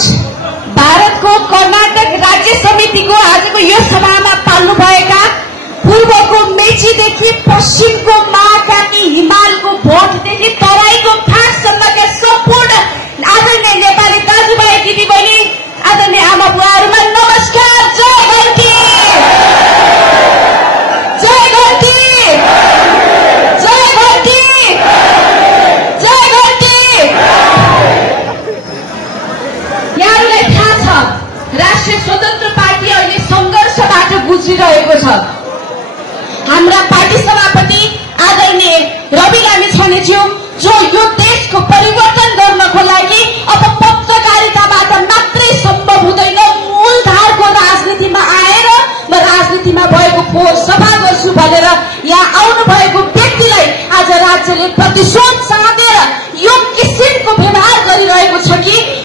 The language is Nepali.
मञ्च भारतको कर्नाटक राज्य समितिको आजको यो सभामा पाल्नुभएका पूर्वको मेचीदेखि पश्चिमको महाकाली हिमालको भोटदेखि तराईको फाँटसम्मका सम्पूर्ण आदरणीय नेपाली दाजुभाइ दिदीबहिनी आदरणीय आमा बुवाहरूमा नमस्कार। जय घन्टी, जय घन्टी, जय घन्टी, जय घन्टी। यहाँहरूलाई थाहा छ राष्ट्रिय स्वतन्त्र पार्टी अहिले संघर्षबाट गुज्रिरहेको छ। हाम्रा पार्टी सभापति आदरणीय रवि लामी छानेज्यू जो यो देशको परिवर्तन गर्नको लागि अब